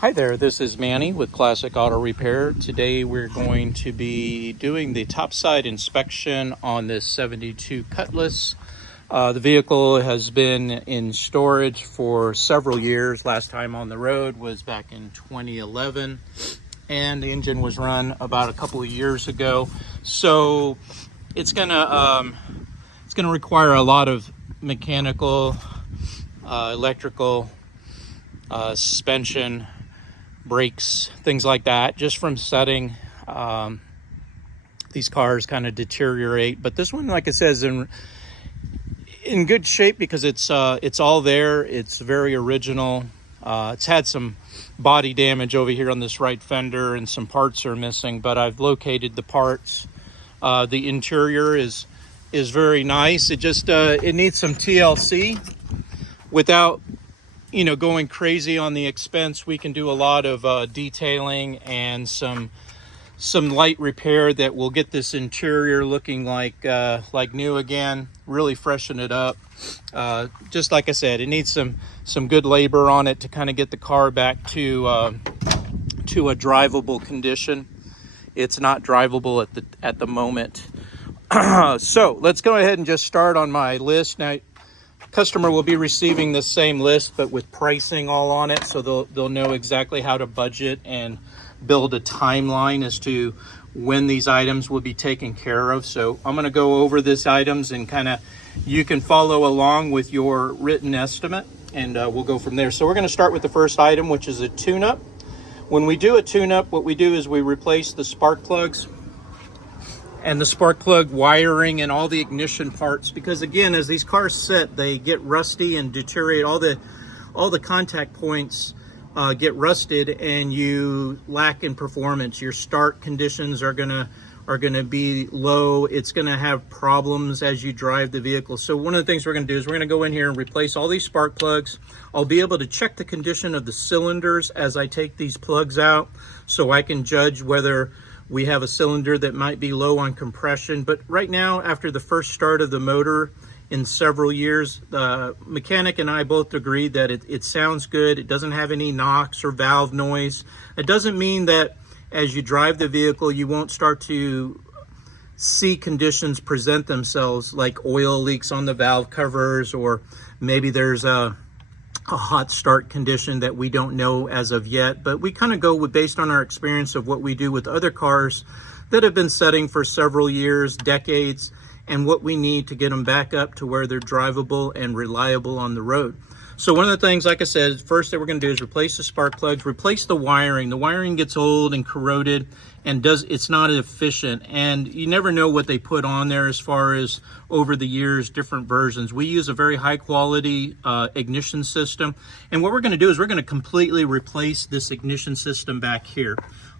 Hi there, this is Manny with Classic Auto Repair. Today we're going to be doing the topside inspection on this 72 Cutlass. The vehicle has been in storage for several years. Last time on the road was back in 2011, and the engine was run about a couple of years ago. So it's gonna require a lot of mechanical, electrical, suspension, brakes, things like that, just from setting. These cars kind of deteriorate, but this one, like I said, is in good shape because it's all there. It's very original. It's had some body damage over here on this right fender, and some parts are missing, but I've located the parts. The interior is very nice. It just it needs some TLC. Without going crazy on the expense, we can do a lot of detailing and some light repair that will get this interior looking like new again, really freshen it up. Just like I said, it needs some good labor on it to kind of get the car back to a drivable condition. It's not drivable at the moment. So let's go ahead and just start on my list. Now, customer will be receiving the same list, but with pricing all on it, so they'll know exactly how to budget and build a timeline as to when these items will be taken care of. So I'm going to go over these items, and you can follow along with your written estimate, and we'll go from there. So we're going to start with the first item, which is a tune-up. When we do a tune-up, what we do is we replace the spark plugs and the spark plug wiring and all the ignition parts, because again, as these cars sit, they get rusty and deteriorate. All the contact points get rusted, and you lack in performance. Your start conditions are gonna be low. It's gonna have problems as you drive the vehicle. So one of the things we're gonna do is we're gonna go in here and replace all these spark plugs. I'll be able to check the condition of the cylinders as I take these plugs out, so I can judge whether we have a cylinder that might be low on compression. But right now, after the first start of the motor in several years, the mechanic and I both agreed that it sounds good. It doesn't have any knocks or valve noise. It doesn't mean that as you drive the vehicle, you won't start to see conditions present themselves, like oil leaks on the valve covers, or maybe there's a hot start condition that we don't know as of yet. But we kind of go based on our experience of what we do with other cars that have been setting for several years, decades, and what we need to get them back up to where they're drivable and reliable on the road. So one of the things, like I said, first that we're going to do is replace the spark plugs, replace the wiring. The wiring gets old and corroded, and it's not efficient, and you never know what they put on there as far as over the years, different versions. We use a very high quality ignition system, and what we're going to do is we're going to completely replace this ignition system back here.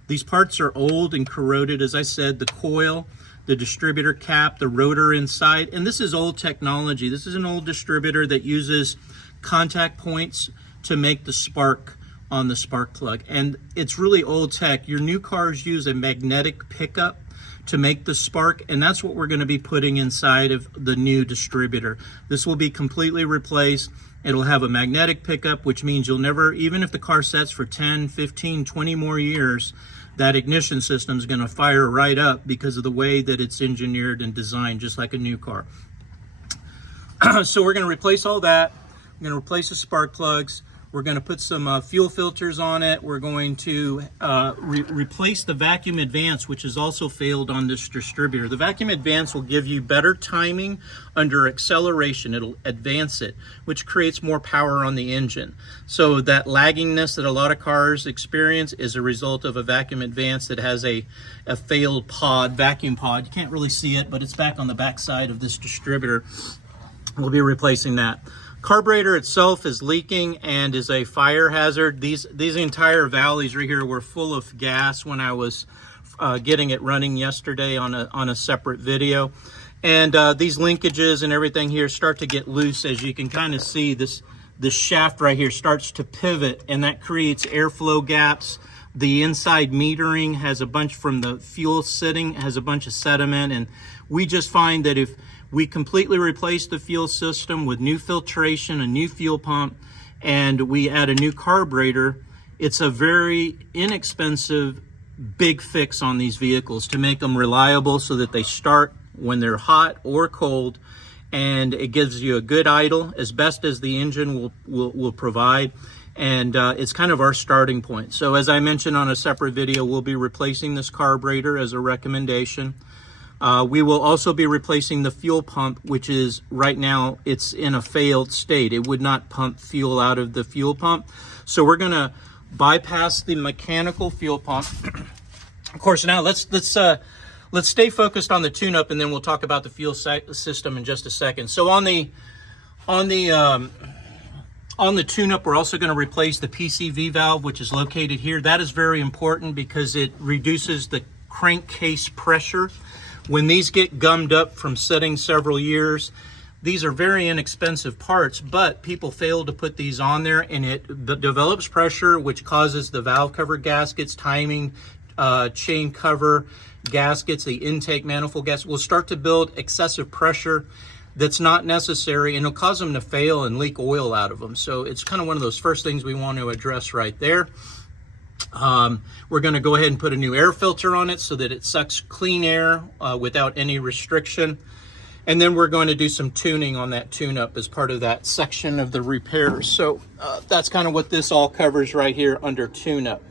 These parts are old and corroded, as I said, the coil, the distributor cap, the rotor inside, and this is old technology. This is an old distributor that uses contact points to make the spark on the spark plug, and it's really old tech. Your new cars use a magnetic pickup to make the spark, and that's what we're going to be putting inside of the new distributor. This will be completely replaced. It'll have a magnetic pickup, which means you'll never, even if the car sets for 10, 15, 20 more years, that ignition system is going to fire right up because of the way that it's engineered and designed, just like a new car. So we're going to replace all that. We're going to replace the spark plugs. We're going to put some fuel filters on it. We're going to replace the vacuum advance, which has also failed on this distributor. The vacuum advance will give you better timing under acceleration. It'll advance it, which creates more power on the engine. So that laggingness that a lot of cars experience is a result of a vacuum advance that has a failed pod, vacuum pod. You can't really see it, but it's back on the back side of this distributor. We'll be replacing that. Carburetor itself is leaking and is a fire hazard. These entire valleys right here were full of gas when I was getting it running yesterday on a separate video. And these linkages and everything here start to get loose. As you can kind of see, this shaft right here starts to pivot, and that creates airflow gaps. The inside metering has a bunch from the fuel sitting, has a bunch of sediment, and we just find that if we completely replace the fuel system with new filtration, a new fuel pump, and we add a new carburetor, It's a very inexpensive, big fix on these vehicles to make them reliable so that they start when they're hot or cold, and it gives you a good idle as best as the engine will provide. And it's kind of our starting point. So as I mentioned on a separate video, we'll be replacing this carburetor as a recommendation. We will also be replacing the fuel pump, which is right now it's in a failed state. It would not pump fuel out of the fuel pump. So we're going to bypass the mechanical fuel pump. Of course, now let's stay focused on the tune-up, and then we'll talk about the fuel system in just a second. So on the tune-up, we're also going to replace the PCV valve, which is located here. That is very important because it reduces the crankcase pressure. When these get gummed up from sitting several years, these are very inexpensive parts, but people fail to put these on there, and it develops pressure, which causes the valve cover gaskets, timing, chain cover gaskets, the intake manifold gasket will start to build excessive pressure that's not necessary, and it'll cause them to fail and leak oil out of them. So it's kind of one of those first things we want to address right there. We're going to go ahead and put a new air filter on it so that it sucks clean air without any restriction. And then we're going to do some tuning on that tune-up as part of that section of the repairs. So that's kind of what this all covers right here under tune-up.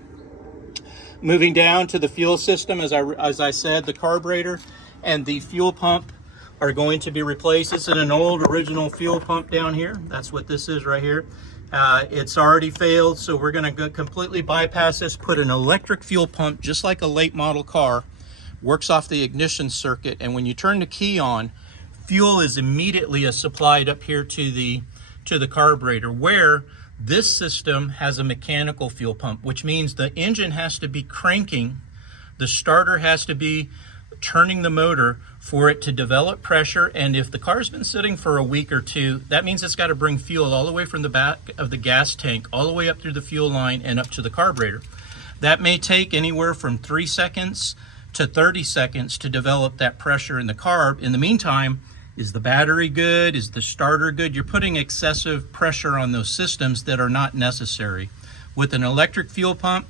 Moving down to the fuel system, as I said, the carburetor and the fuel pump are going to be replaced. This is an old original fuel pump down here. That's what this is right here. It's already failed, so we're going to completely bypass this, put an electric fuel pump, just like a late model car, works off the ignition circuit, and when you turn the key on, fuel is immediately supplied up here to the carburetor, where this system has a mechanical fuel pump, which means the engine has to be cranking, the starter has to be turning the motor for it to develop pressure. And if the car's been sitting for a week or two, that means it's got to bring fuel all the way from the back of the gas tank all the way up through the fuel line and up to the carburetor. That may take anywhere from 3 seconds to 30 seconds to develop that pressure in the carb. In the meantime, is the battery good? Is the starter good? You're putting excessive pressure on those systems that are not necessary. With an electric fuel pump,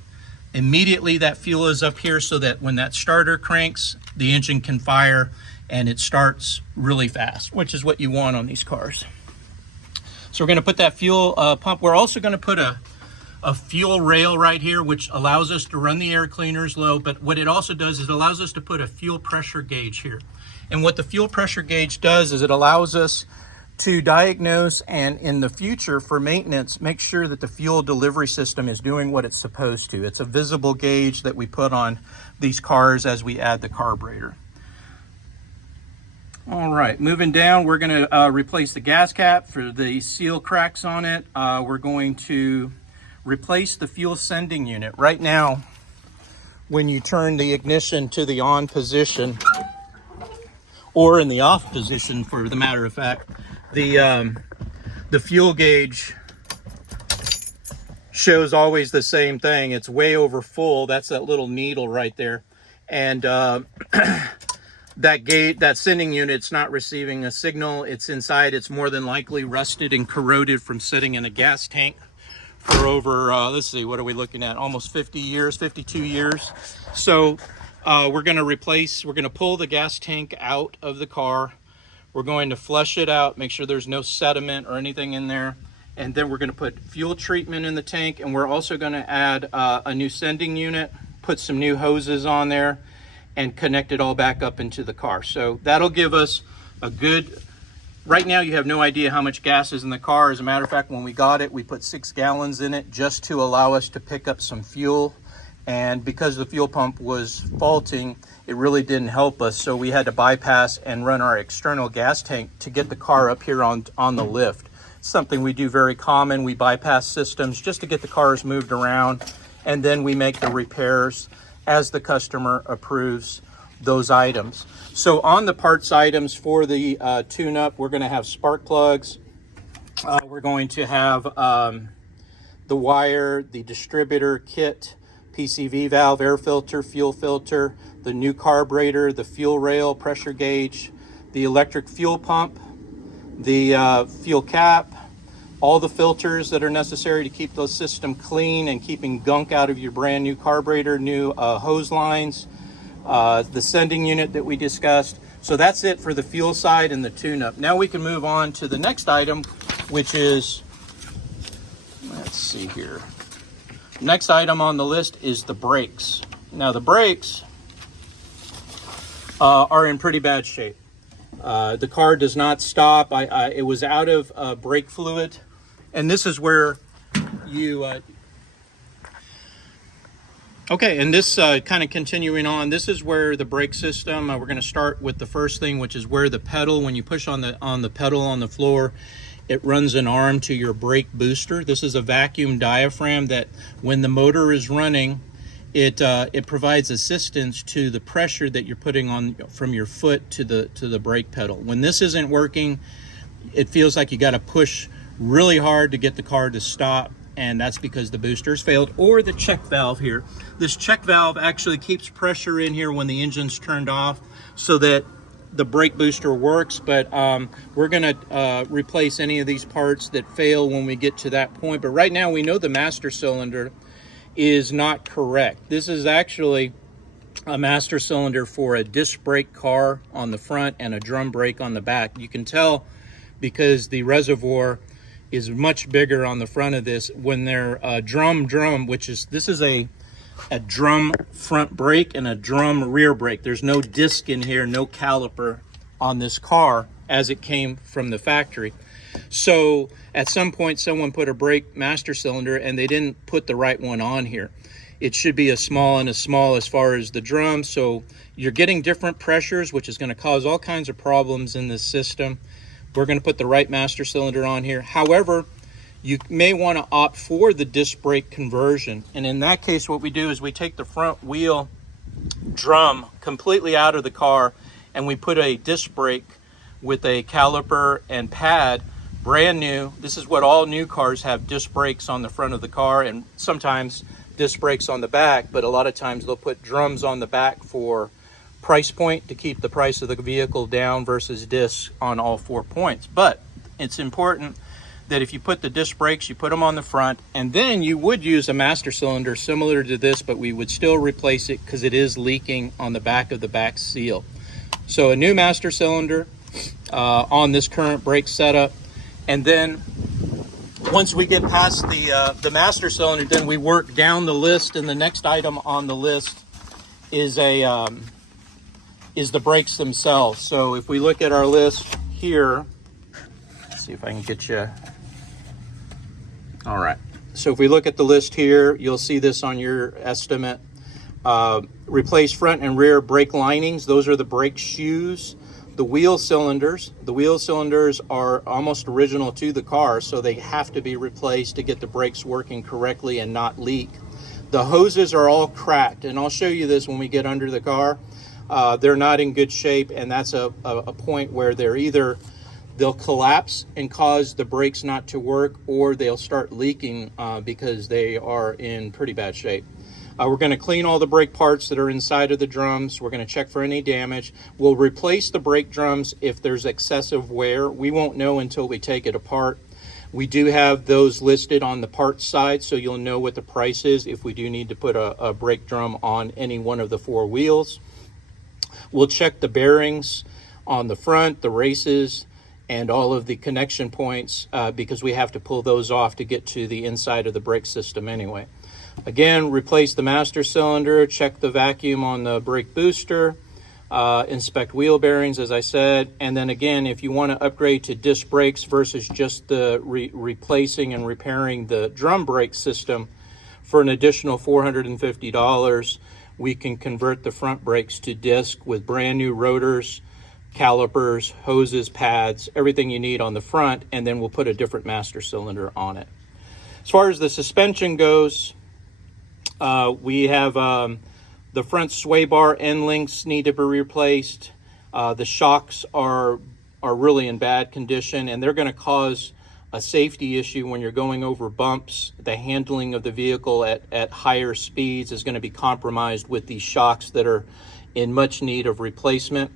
immediately that fuel is up here so that when that starter cranks, the engine can fire and it starts really fast, which is what you want on these cars. So we're going to put that fuel pump. We're also going to put a fuel rail right here, which allows us to run the air cleaners low, but what it also does is it allows us to put a fuel pressure gauge here. And what the fuel pressure gauge does is it allows us to diagnose and in the future for maintenance, make sure that the fuel delivery system is doing what it's supposed to. It's a visible gauge that we put on these cars as we add the carburetor. All right, moving down, we're going to replace the gas cap for the seal cracks on it. We're going to replace the fuel sending unit. Right now, when you turn the ignition to the on position, or in the off position for the matter of fact, the fuel gauge shows always the same thing. It's way over full. That's that little needle right there. And that sending unit's not receiving a signal. It's inside. It's more than likely rusted and corroded from sitting in a gas tank for over, let's see, what are we looking at? Almost 50 years, 52 years. So we're going to pull the gas tank out of the car. We're going to flush it out, make sure there's no sediment or anything in there. And then we're going to put fuel treatment in the tank. And we're also going to add a new sending unit, put some new hoses on there, and connect it all back up into the car. So that'll give us a good, right now you have no idea how much gas is in the car. As a matter of fact, when we got it, we put 6 gallons in it just to allow us to pick up some fuel. And because the fuel pump was faulting, it really didn't help us. So we had to bypass and run our external gas tank to get the car up here on the lift. Something we do very common. We bypass systems just to get the cars moved around, and then we make the repairs as the customer approves those items. So on the parts items for the tune-up, we're going to have spark plugs. We're going to have the wire, the distributor kit, PCV valve, air filter, fuel filter, the new carburetor, the fuel rail, pressure gauge, the electric fuel pump, the fuel cap, all the filters that are necessary to keep the system clean and keeping gunk out of your brand new carburetor, new hose lines, the sending unit that we discussed. So that's it for the fuel side and the tune-up. Now we can move on to the next item, which is, let's see here. Next item on the list is the brakes. Now the brakes are in pretty bad shape. The car does not stop. It was out of brake fluid, and this is where you okay, and this kind of continuing on, this is where the brake system, we're going to start with the first thing, which is where the pedal, when you push on the pedal on the floor, it runs an arm to your brake booster. This is a vacuum diaphragm that when the motor is running, it provides assistance to the pressure that you're putting on from your foot to the brake pedal. When this isn't working, it feels like you got to push really hard to get the car to stop, and that's because the booster's failed. Or the check valve here. This check valve actually keeps pressure in here when the engine's turned off so that the brake booster works, but we're going to replace any of these parts that fail when we get to that point. But right now we know the master cylinder is not correct. This is actually a master cylinder for a disc brake car on the front and a drum brake on the back. You can tell because the reservoir is much bigger on the front of this. When they're drum, which is, this is a drum front brake and a drum rear brake. There's no disc in here, no caliper on this car as it came from the factory. So at some point someone put a brake master cylinder and they didn't put the right one on here. It should be a small as far as the drum. So you're getting different pressures, which is going to cause all kinds of problems in this system. We're going to put the right master cylinder on here. However, you may want to opt for the disc brake conversion. And in that case, what we do is we take the front wheel drum completely out of the car and we put a disc brake with a caliper and pad, brand new. This is what all new cars have, disc brakes on the front of the car and sometimes disc brakes on the back, but a lot of times they'll put drums on the back for price point to keep the price of the vehicle down versus discs on all 4 points. But it's important that if you put the disc brakes, you put them on the front, and then you would use a master cylinder similar to this, but we would still replace it because it is leaking on the back of the back seal. So a new master cylinder on this current brake setup, and then once we get past the master cylinder, then we work down the list, and the next item on the list is the brakes themselves. So if we look at our list here, let's see if I can get you. All right. So if we look at the list here, you'll see this on your estimate. Replace front and rear brake linings. Those are the brake shoes. The wheel cylinders. The wheel cylinders are almost original to the car, so they have to be replaced to get the brakes working correctly and not leak. The hoses are all cracked, and I'll show you this when we get under the car. They're not in good shape, and that's a point where they'll collapse and cause the brakes not to work, or they'll start leaking because they are in pretty bad shape. We're going to clean all the brake parts that are inside of the drums. We're going to check for any damage. We'll replace the brake drums if there's excessive wear. We won't know until we take it apart. We do have those listed on the parts side, so you'll know what the price is if we do need to put a brake drum on any one of the 4 wheels. We'll check the bearings on the front, the races, and all of the connection points because we have to pull those off to get to the inside of the brake system anyway. Again, replace the master cylinder, check the vacuum on the brake booster, inspect wheel bearings, as I said, and then again, if you want to upgrade to disc brakes versus just the replacing and repairing the drum brake system for an additional $450, we can convert the front brakes to disc with brand new rotors, calipers, hoses, pads, everything you need on the front, and then we'll put a different master cylinder on it. As far as the suspension goes, we have the front sway bar end links need to be replaced. The shocks are really in bad condition, and they're going to cause a safety issue when you're going over bumps. The handling of the vehicle at higher speeds is going to be compromised with these shocks that are in much need of replacement.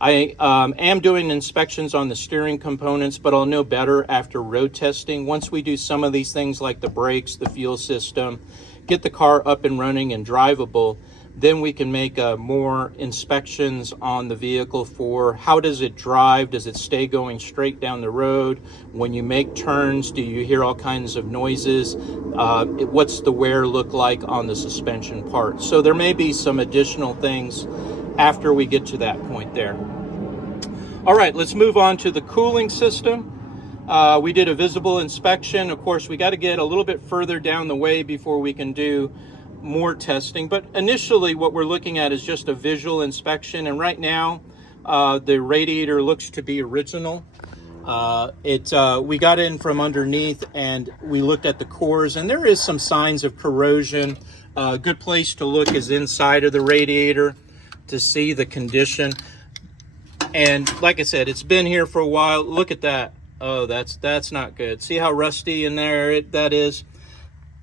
I am doing inspections on the steering components, but I'll know better after road testing. Once we do some of these things like the brakes, the fuel system, get the car up and running and drivable, then we can make more inspections on the vehicle for how does it drive? Does it stay going straight down the road? When you make turns, do you hear all kinds of noises? What's the wear look like on the suspension parts? So there may be some additional things after we get to that point there. All right, let's move on to the cooling system. We did a visible inspection. Of course, we got to get a little bit further down the way before we can do more testing, but initially what we're looking at is just a visual inspection, and right now the radiator looks to be original. We got in from underneath and we looked at the cores, and there is some signs of corrosion. A good place to look is inside of the radiator to see the condition. And like I said, it's been here for a while. Look at that. Oh, that's not good. See how rusty in there that is?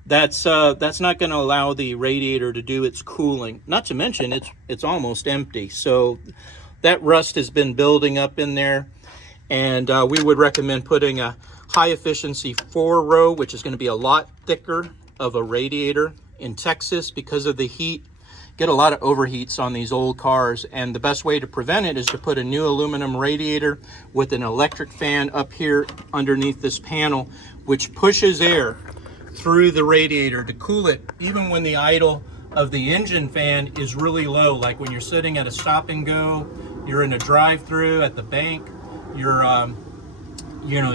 That's not going to allow the radiator to do its cooling. Not to mention it's almost empty. So that rust has been building up in there, and we would recommend putting a high efficiency 4-row, which is going to be a lot thicker of a radiator. In Texas, because of the heat, get a lot of overheats on these old cars, and the best way to prevent it is to put a new aluminum radiator with an electric fan up here underneath this panel, which pushes air through the radiator to cool it even when the idle of the engine fan is really low, like when you're sitting at a stop and go, you're in a drive-through at the bank, you're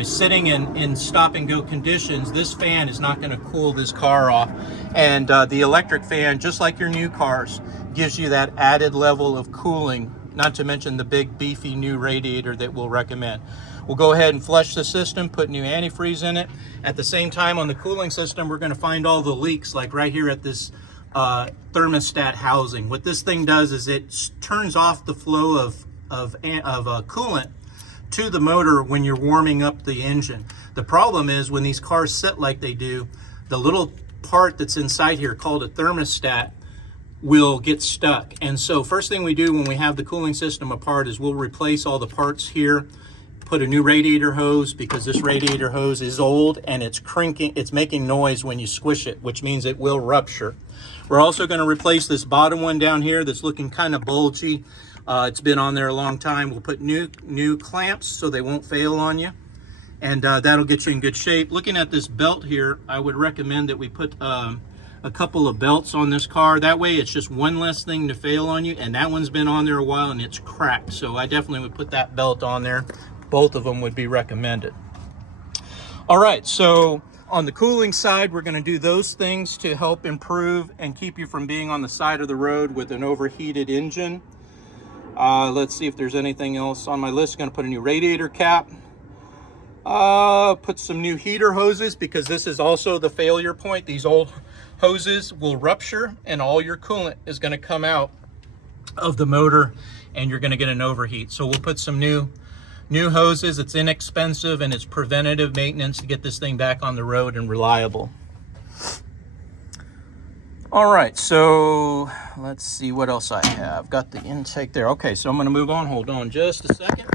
sitting in stop and go conditions. This fan is not going to cool this car off, and the electric fan, just like your new cars, gives you that added level of cooling, not to mention the big beefy new radiator that we'll recommend. We'll go ahead and flush the system, put new antifreeze in it. At the same time, on the cooling system, we're going to find all the leaks, like right here at this thermostat housing. What this thing does is it turns off the flow of coolant to the motor when you're warming up the engine. The problem is when these cars sit like they do, the little part that's inside here called a thermostat will get stuck. And so first thing we do when we have the cooling system apart is we'll replace all the parts here, put a new radiator hose, because this radiator hose is old and it's crinking, it's making noise when you squish it, which means it will rupture. We're also going to replace this bottom one down here that's looking kind of bulgy. It's been on there a long time. We'll put new clamps so they won't fail on you, and that'll get you in good shape. Looking at this belt here, I would recommend that we put a couple of belts on this car. That way it's just one less thing to fail on you, and that one's been on there a while and it's cracked, so I definitely would put that belt on there. Both of them would be recommended. All right, so on the cooling side, we're going to do those things to help improve and keep you from being on the side of the road with an overheated engine. Let's see if there's anything else on my list. Going to put a new radiator cap. Put some new heater hoses, because this is also the failure point. These old hoses will rupture and all your coolant is going to come out of the motor and you're going to get an overheat. So we'll put some new hoses. It's inexpensive and it's preventative maintenance to get this thing back on the road and reliable. All right, so let's see what else I have. Got the intake there. Okay, so I'm going to move on. Hold on just a second.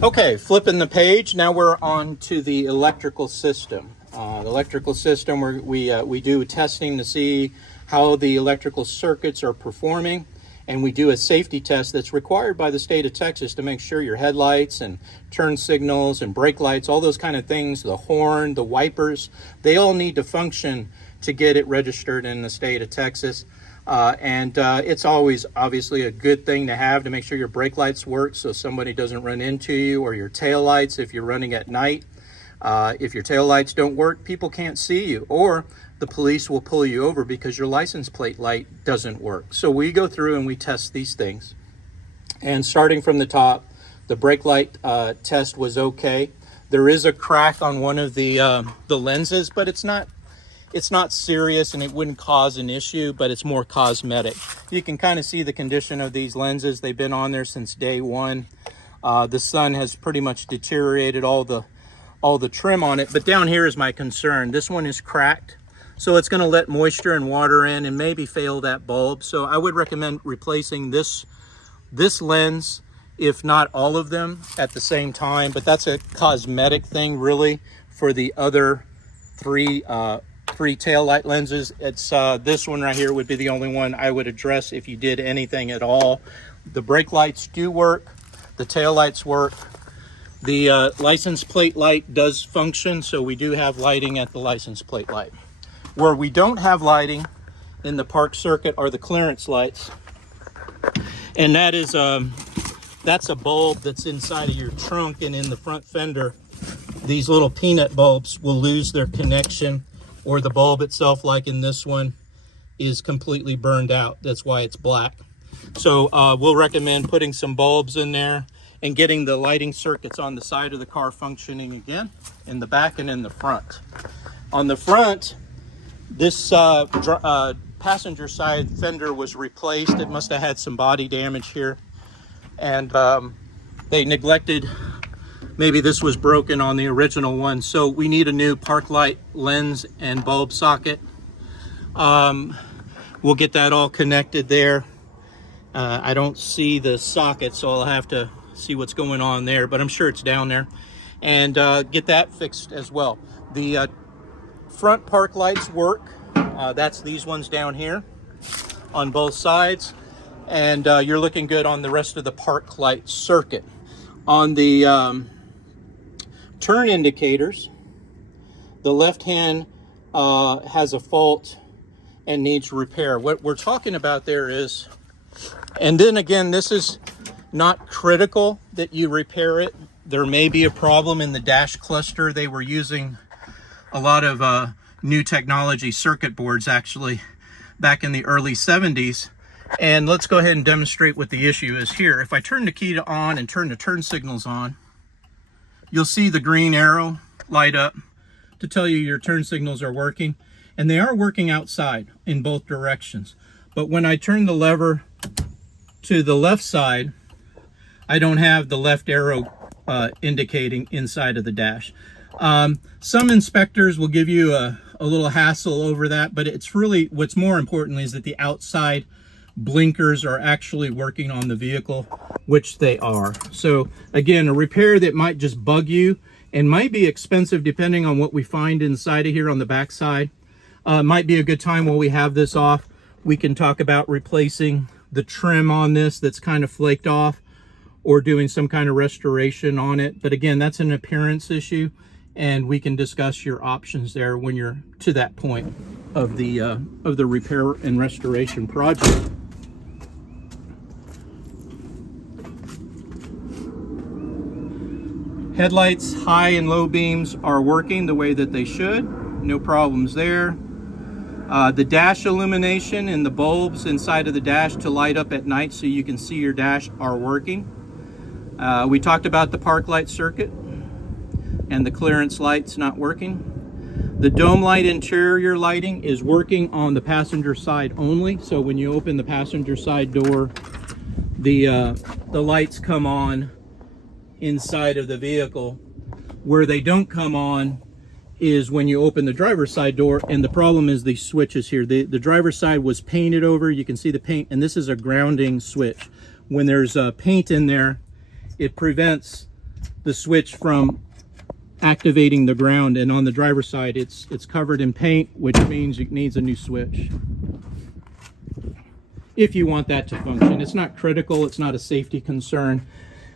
Okay, flipping the page. Now we're on to the electrical system. The electrical system, we do testing to see how the electrical circuits are performing. And we do a safety test that's required by the state of Texas to make sure your headlights and turn signals and brake lights, all those kind of things, the horn, the wipers, they all need to function to get it registered in the state of Texas. It's always obviously a good thing to have to make sure your brake lights work so somebody doesn't run into you, or your tail lights if you're running at night. If your tail lights don't work, people can't see you, or the police will pull you over because your license plate light doesn't work. So we go through and we test these things. And starting from the top, the brake light test was okay. There is a crack on one of the lenses, but it's not serious and it wouldn't cause an issue, but it's more cosmetic. You can kind of see the condition of these lenses. They've been on there since day one. The sun has pretty much deteriorated all the trim on it. But down here is my concern. This one is cracked, so it's going to let moisture and water in and maybe fail that bulb. So I would recommend replacing this lens, if not all of them at the same time. But that's a cosmetic thing really for the other three tail light lenses. It's this one right here would be the only one I would address if you did anything at all. The brake lights do work, the tail lights work, the license plate light does function, so we do have lighting at the license plate light. Where we don't have lighting in the park circuit are the clearance lights, and that is that's a bulb that's inside of your trunk, and in the front fender these little peanut bulbs will lose their connection, or the bulb itself, like in this one, is completely burned out. That's why it's black. So we'll recommend putting some bulbs in there and getting the lighting circuits on the side of the car functioning again, in the back and in the front. On the front, this passenger side fender was replaced. It must have had some body damage here, and they neglected, maybe this was broken on the original one, so we need a new park light lens and bulb socket. We'll get that all connected there. I don't see the socket, so I'll have to see what's going on there, but I'm sure it's down there, and get that fixed as well. The front park lights work. That's these ones down here on both sides, and you're looking good on the rest of the park light circuit. On the turn indicators, the left hand has a fault and needs repair. What we're talking about there is, and then again, this is not critical that you repair it. There may be a problem in the dash cluster. They were using a lot of new technology circuit boards actually back in the early 70s. And let's go ahead and demonstrate what the issue is here. If I turn the key to on and turn the turn signals on, you'll see the green arrow light up to tell you your turn signals are working, and they are working outside in both directions. But when I turn the lever to the left side, I don't have the left arrow indicating inside of the dash. Some inspectors will give you a little hassle over that, but it's really, what's more important is that the outside blinkers are actually working on the vehicle, which they are. So again, a repair that might just bug you and might be expensive depending on what we find inside of here on the back side. Might be a good time while we have this off, we can talk about replacing the trim on this that's kind of flaked off, or doing some kind of restoration on it. But again, that's an appearance issue, and we can discuss your options there when you're to that point of the repair and restoration project. Headlights, high and low beams are working the way that they should. No problems there. The dash illumination and the bulbs inside of the dash to light up at night so you can see your dash are working. We talked about the park light circuit and the clearance lights not working. The dome light interior lighting is working on the passenger side only. So when you open the passenger side door, the lights come on inside of the vehicle. Where they don't come on is when you open the driver's side door, and the problem is these switches here. The driver's side was painted over, you can see the paint, and this is a grounding switch. When there's paint in there, it prevents the switch from activating the ground, and on the driver's side it's covered in paint, which means it needs a new switch if you want that to function. It's not critical, it's not a safety concern,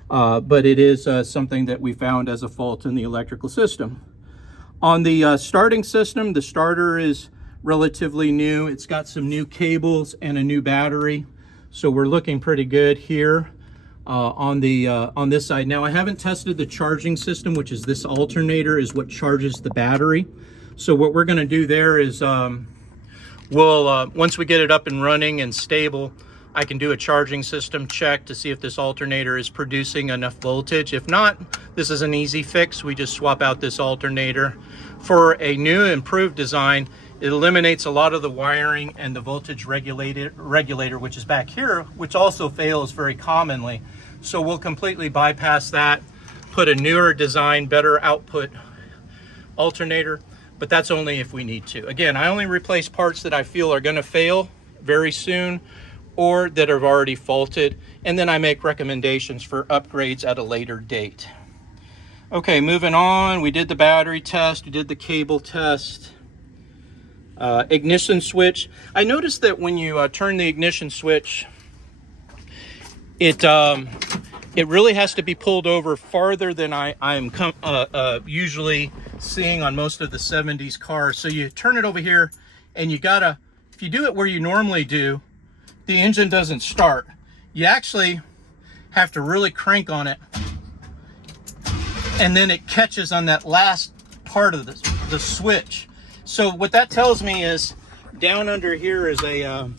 but it is something that we found as a fault in the electrical system. On the starting system, the starter is relatively new. It's got some new cables and a new battery, so we're looking pretty good here on this side. Now, I haven't tested the charging system, which is this alternator is what charges the battery. So what we're going to do there is we'll once we get it up and running and stable, I can do a charging system check to see if this alternator is producing enough voltage. If not, this is an easy fix. We just swap out this alternator for a new improved design. It eliminates a lot of the wiring and the voltage regulator, which is back here, which also fails very commonly. So we'll completely bypass that, put a newer design, better output alternator, but that's only if we need to. Again, I only replace parts that I feel are going to fail very soon or that have already faulted, and then I make recommendations for upgrades at a later date. Okay, moving on, we did the battery test, we did the cable test. Ignition switch. I noticed that when you turn the ignition switch, it really has to be pulled over farther than I'm usually seeing on most of the 70s cars. So you turn it over here, and you gotta, if you do it where you normally do, the engine doesn't start. You actually have to really crank on it, and then it catches on that last part of the switch. So what that tells me is down under here is a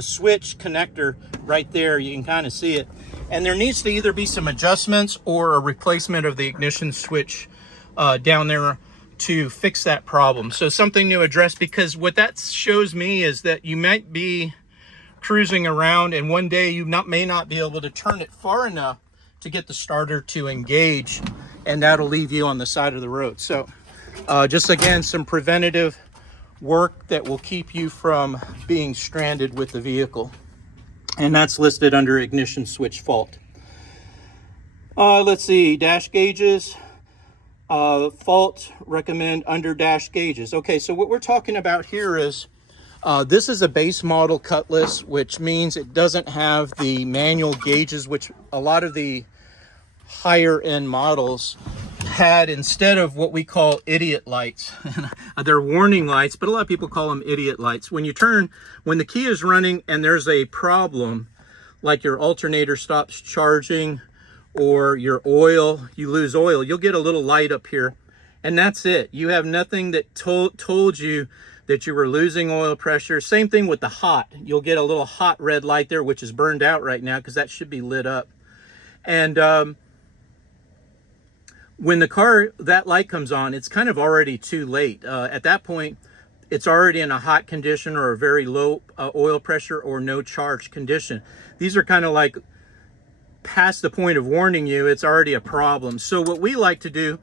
switch connector right there. You can kind of see it, and there needs to either be some adjustments or a replacement of the ignition switch down there to fix that problem. So something to address, because what that shows me is that you might be cruising around and one day you may not be able to turn it far enough to get the starter to engage, and that'll leave you on the side of the road. So just again, some preventative work that will keep you from being stranded with the vehicle, and that's listed under ignition switch fault. Let's see, dash gauges. Fault, recommend under dash gauges. Okay, so what we're talking about here is this is a base model Cutlass, which means it doesn't have the manual gauges, which a lot of the higher end models had instead of what we call idiot lights. They're warning lights, but a lot of people call them idiot lights. When the key is running and there's a problem, like your alternator stops charging or your oil, you lose oil, you'll get a little light up here, and that's it. You have nothing that told you that you were losing oil pressure. Same thing with the hot. You'll get a little hot red light there, which is burned out right now because that should be lit up. And when that light comes on, it's kind of already too late. At that point, it's already in a hot condition or a very low oil pressure or no charge condition. These are kind of like past the point of warning you. It's already a problem. So what we like to do,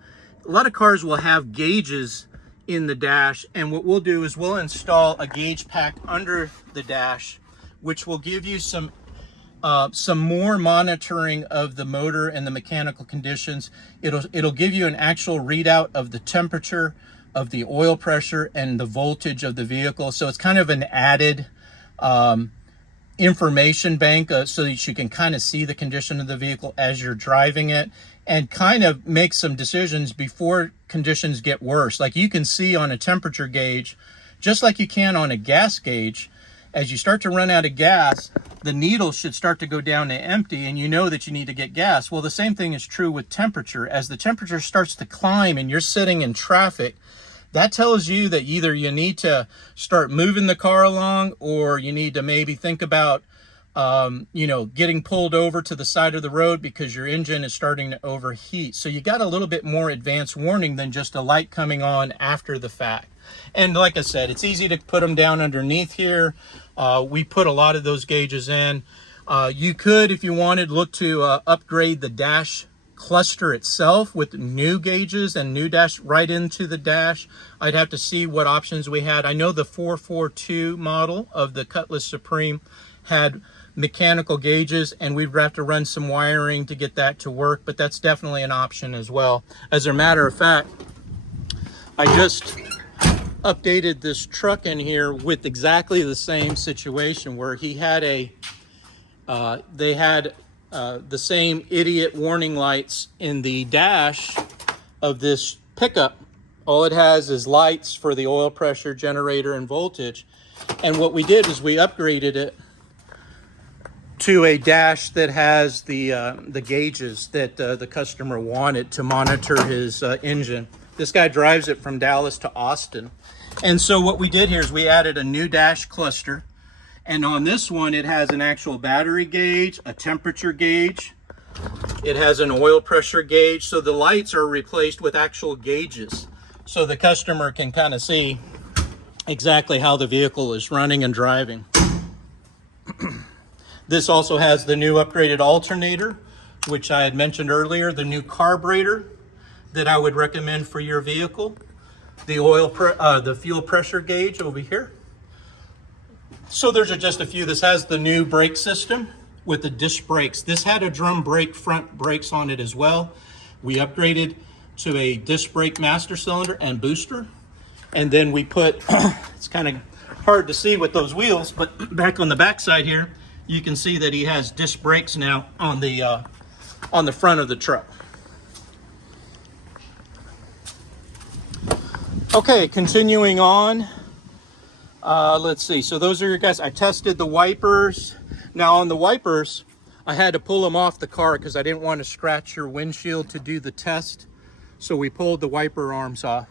a lot of cars will have gauges in the dash, and what we'll do is we'll install a gauge pack under the dash, which will give you some more monitoring of the motor and the mechanical conditions. It'll give you an actual readout of the temperature, of the oil pressure, and the voltage of the vehicle. So it's kind of an added information bank so that you can kind of see the condition of the vehicle as you're driving it, and kind of make some decisions before conditions get worse. Like you can see on a temperature gauge, just like you can on a gas gauge, as you start to run out of gas, the needle should start to go down to empty, and you know that you need to get gas. Well, the same thing is true with temperature. As the temperature starts to climb and you're sitting in traffic, that tells you that either you need to start moving the car along, or you need to maybe think about getting pulled over to the side of the road because your engine is starting to overheat. So you got a little bit more advanced warning than just a light coming on after the fact. And like I said, it's easy to put them down underneath here. We put a lot of those gauges in. You could, if you wanted, look to upgrade the dash cluster itself with new gauges and new dash right into the dash. I'd have to see what options we had. I know the 442 model of the Cutlass Supreme had mechanical gauges, and we'd have to run some wiring to get that to work, but that's definitely an option as well. As a matter of fact, I just updated this truck in here with exactly the same situation where he had they had the same idiot warning lights in the dash of this pickup. All it has is lights for the oil pressure, generator, and voltage. And what we did is we upgraded it to a dash that has the gauges that the customer wanted to monitor his engine. This guy drives it from Dallas to Austin. And so what we did here is we added a new dash cluster. And on this one, it has an actual battery gauge, a temperature gauge. It has an oil pressure gauge. So the lights are replaced with actual gauges, so the customer can kind of see exactly how the vehicle is running and driving. This also has the new upgraded alternator, which I had mentioned earlier, the new carburetor that I would recommend for your vehicle, the fuel pressure gauge over here. So there's just a few. This has the new brake system with the disc brakes. This had a drum brake front brakes on it as well. We upgraded to a disc brake master cylinder and booster. And then we put, it's kind of hard to see with those wheels, but back on the back side here, you can see that he has disc brakes now on the front of the truck. Okay, continuing on. Let's see. So those are your guys. I tested the wipers. Now on the wipers, I had to pull them off the car because I didn't want to scratch your windshield to do the test. So we pulled the wiper arms off.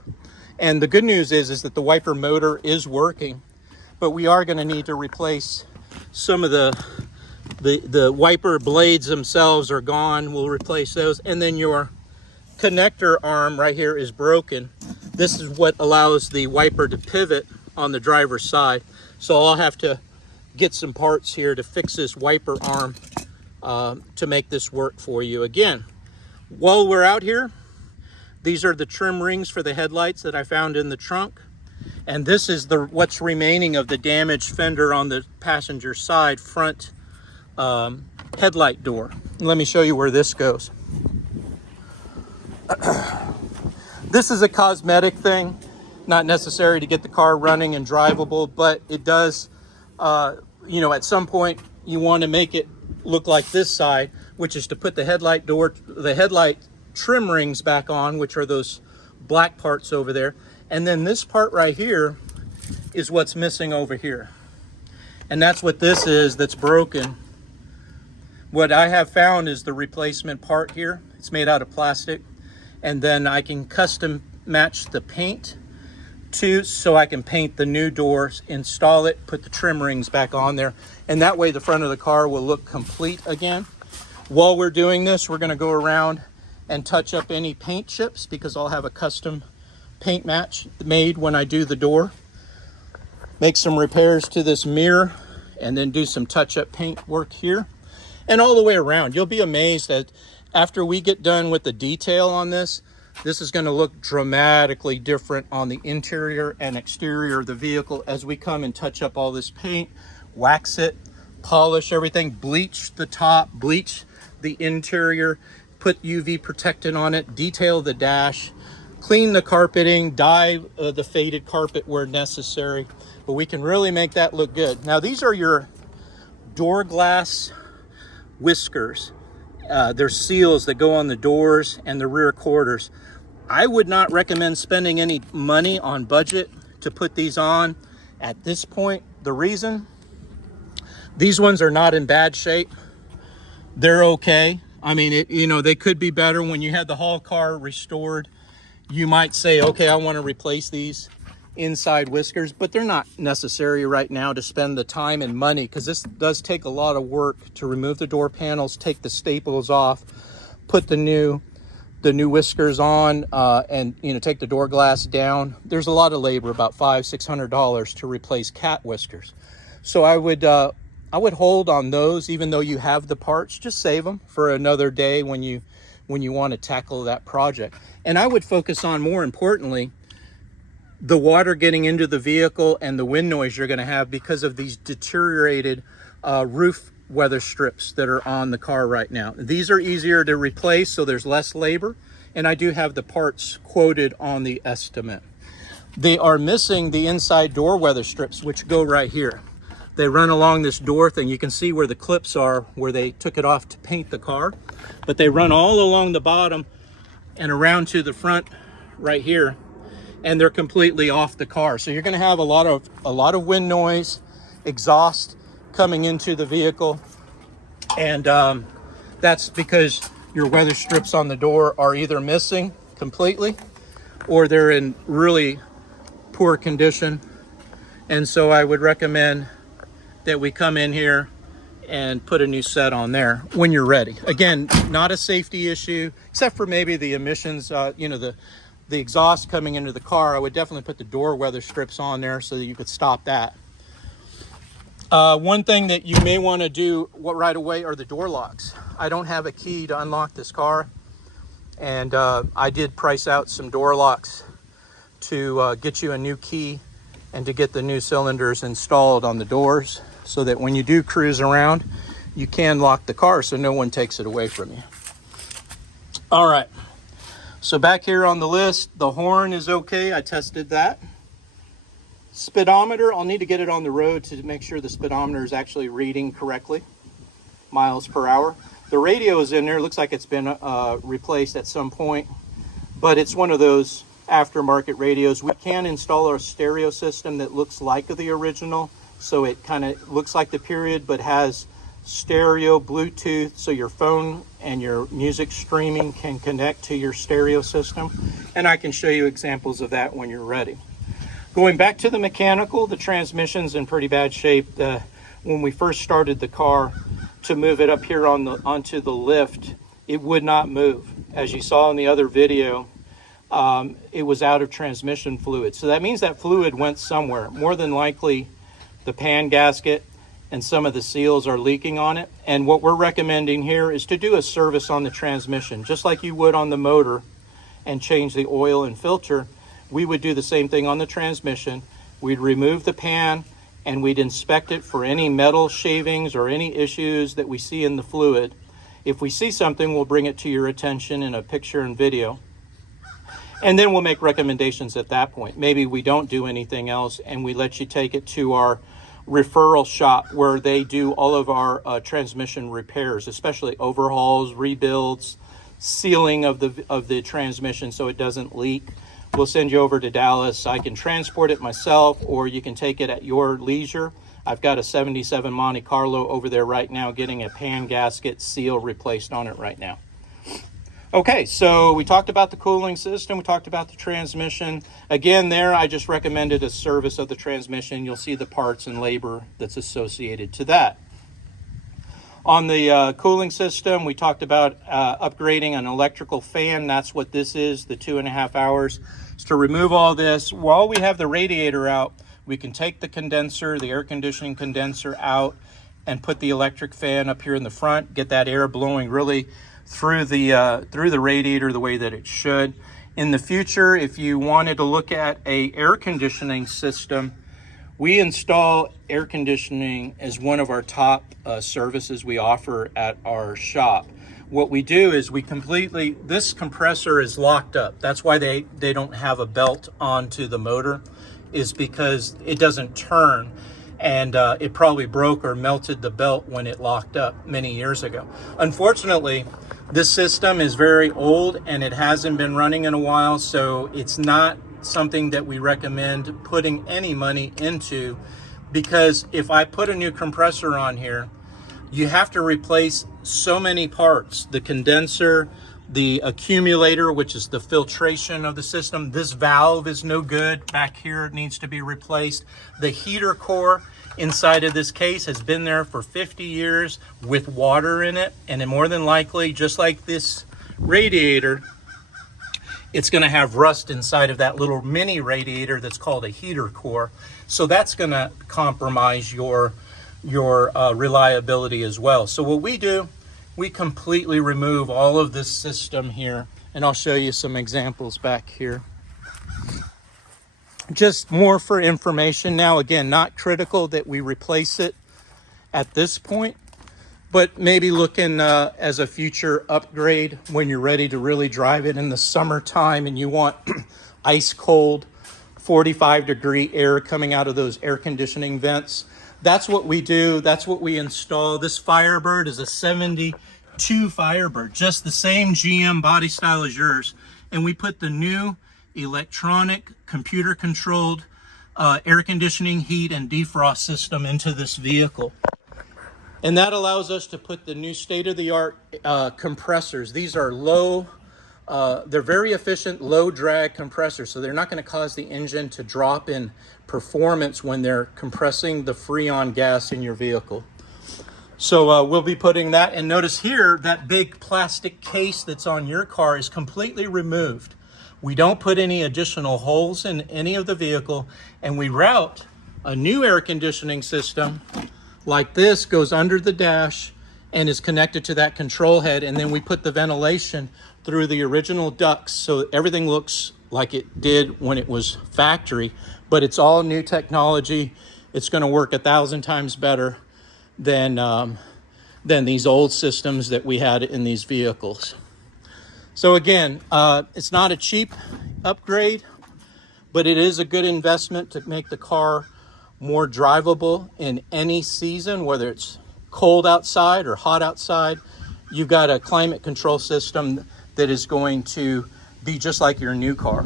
And the good news is that the wiper motor is working, but we are going to need to replace some of the wiper blades themselves are gone. We'll replace those. And then your connector arm right here is broken. This is what allows the wiper to pivot on the driver's side. So I'll have to get some parts here to fix this wiper arm to make this work for you. Again, while we're out here, these are the trim rings for the headlights that I found in the trunk. And this is what's remaining of the damaged fender on the passenger side front headlight door. Let me show you where this goes. This is a cosmetic thing, not necessary to get the car running and drivable, but it does, you know, at some point you want to make it look like this side, which is to put the headlight trim rings back on, which are those black parts over there. And then this part right here is what's missing over here. And that's what this is that's broken. What I have found is the replacement part here. It's made out of plastic. And then I can custom match the paint so I can paint the new doors, install it, put the trim rings back on there. And that way the front of the car will look complete again. While we're doing this, we're going to go around and touch up any paint chips because I'll have a custom paint match made when I do the door. Make some repairs to this mirror and then do some touch-up paint work here and all the way around. You'll be amazed that after we get done with the detail on this, this is going to look dramatically different on the interior and exterior of the vehicle as we come and touch up all this paint, wax it, polish everything, bleach the top, bleach the interior, put UV protectant on it, detail the dash, clean the carpeting, dye the faded carpet where necessary, but we can really make that look good. Now these are your door glass whiskers. They're seals that go on the doors and the rear quarters. I would not recommend spending any money on budget to put these on at this point. The reason, these ones are not in bad shape. They're okay. I mean, you know, they could be better. When you had the whole car restored, you might say, okay, I want to replace these inside whiskers, but they're not necessary right now to spend the time and money because this does take a lot of work to remove the door panels, take the staples off, put the new whiskers on, and, you know, take the door glass down. There's a lot of labor, about $500-600 to replace cat whiskers. So I would hold on those, even though you have the parts. Just save them for another day when you want to tackle that project. And I would focus on, more importantly, the water getting into the vehicle and the wind noise you're going to have because of these deteriorated roof weather strips that are on the car right now. These are easier to replace, so there's less labor, and I do have the parts quoted on the estimate. They are missing the inside door weather strips, which go right here. They run along this door thing. You can see where the clips are, where they took it off to paint the car, but they run all along the bottom and around to the front right here, and they're completely off the car. So you're going to have a lot of wind noise, exhaust coming into the vehicle, and that's because your weather strips on the door are either missing completely or they're in really poor condition. And so I would recommend that we come in here and put a new set on there when you're ready. Again, not a safety issue, except for maybe the emissions, you know, the exhaust coming into the car. I would definitely put the door weather strips on there so that you could stop that. One thing that you may want to do right away are the door locks. I don't have a key to unlock this car, and I did price out some door locks to get you a new key and to get the new cylinders installed on the doors so that when you do cruise around, you can lock the car so no one takes it away from you. All right, so back here on the list, the horn is okay. I tested that. Speedometer, I'll need to get it on the road to make sure the speedometer is actually reading correctly, miles per hour. The radio is in there. It looks like it's been replaced at some point, but it's one of those aftermarket radios. We can install a stereo system that looks like the original, so it kind of looks like the period, but has stereo, Bluetooth, so your phone and your music streaming can connect to your stereo system. And I can show you examples of that when you're ready. Going back to the mechanical, the transmission's in pretty bad shape. When we first started the car, to move it up here onto the lift, it would not move. As you saw in the other video, it was out of transmission fluid. So that means that fluid went somewhere. More than likely, the pan gasket and some of the seals are leaking on it. And what we're recommending here is to do a service on the transmission, just like you would on the motor, and change the oil and filter. We would do the same thing on the transmission. We'd remove the pan and we'd inspect it for any metal shavings or any issues that we see in the fluid. If we see something, we'll bring it to your attention in a picture and video. And then we'll make recommendations at that point. Maybe we don't do anything else and we let you take it to our referral shop where they do all of our transmission repairs, especially overhauls, rebuilds, sealing of the transmission so it doesn't leak. We'll send you over to Dallas. I can transport it myself, or you can take it at your leisure. I've got a 77 Monte Carlo over there right now getting a pan gasket seal replaced on it right now. Okay, so we talked about the cooling system. We talked about the transmission. Again, there I just recommended a service of the transmission. You'll see the parts and labor that's associated to that. On the cooling system, we talked about upgrading an electrical fan. That's what this is, the 2.5 hours. So to remove all this, while we have the radiator out, we can take the condenser, the air conditioning condenser out, and put the electric fan up here in the front, get that air blowing really through the radiator the way that it should. In the future, if you wanted to look at a air conditioning system, we install air conditioning as one of our top services we offer at our shop. What we do is this compressor is locked up. That's why they don't have a belt onto the motor, is because it doesn't turn. And it probably broke or melted the belt when it locked up many years ago. Unfortunately, this system is very old and it hasn't been running in a while, so it's not something that we recommend putting any money into, because if I put a new compressor on here, you have to replace so many parts. The condenser, the accumulator, which is the filtration of the system. This valve is no good. Back here, it needs to be replaced. The heater core inside of this case has been there for 50 years with water in it. And then more than likely, just like this radiator, it's going to have rust inside of that little mini radiator that's called a heater core. So that's going to compromise your reliability as well. So what we do, we completely remove all of this system here, and I'll show you some examples back here. Just more for information. Now, again, not critical that we replace it at this point, but maybe looking as a future upgrade when you're ready to really drive it in the summertime and you want ice cold 45-degree air coming out of those air conditioning vents. That's what we do. That's what we install. This Firebird is a 72 Firebird, just the same GM body style as yours. And we put the new electronic computer controlled air conditioning, heat and defrost system into this vehicle. And that allows us to put the new state-of-the-art compressors. These are they're very efficient, low drag compressors, so they're not going to cause the engine to drop in performance when they're compressing the Freon gas in your vehicle. So we'll be putting that, and notice here, that big plastic case that's on your car is completely removed. We don't put any additional holes in any of the vehicle, and we route a new air conditioning system like this goes under the dash and is connected to that control head, and then we put the ventilation through the original ducts, so everything looks like it did when it was factory, but it's all new technology. It's going to work 1,000 times better than these old systems that we had in these vehicles. So again, it's not a cheap upgrade, but it is a good investment to make the car more drivable in any season, whether it's cold outside or hot outside. You've got a climate control system that is going to be just like your new car.